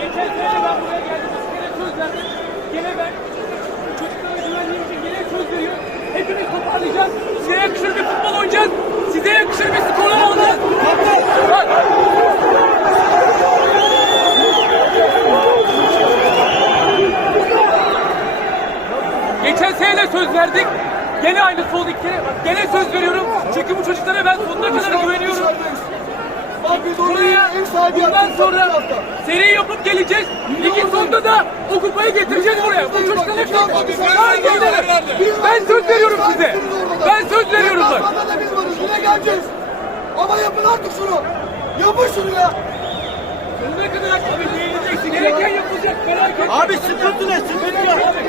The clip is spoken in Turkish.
Geçen sene ben buraya geldim. Askere söz verdim. Gene ben çocuklara güvenliğim için gene söz veriyorum. Hepimiz toparlayacağız. Size yakışır bir futbol oynayacağız. Size yakışır bir skor Geçen sene söz verdik. Gene aynısı oldu iki Gene söz veriyorum. Çünkü bu çocuklara ben sonuna kadar güveniyorum. Buraya bundan sonra seri yapıp geleceğiz. Ligin sonunda da o kupayı getireceğiz buraya. Bu çocuklar hep Daha gönderin. Ben söz veriyorum size. Ben söz veriyorum bak. Yine geleceğiz. Ama yapın artık şunu. Yapın şunu ya. Sonuna kadar abi yenileceksin. Gereken yapılacak. Merak etme. Abi sıkıntı ne? Sıkıntı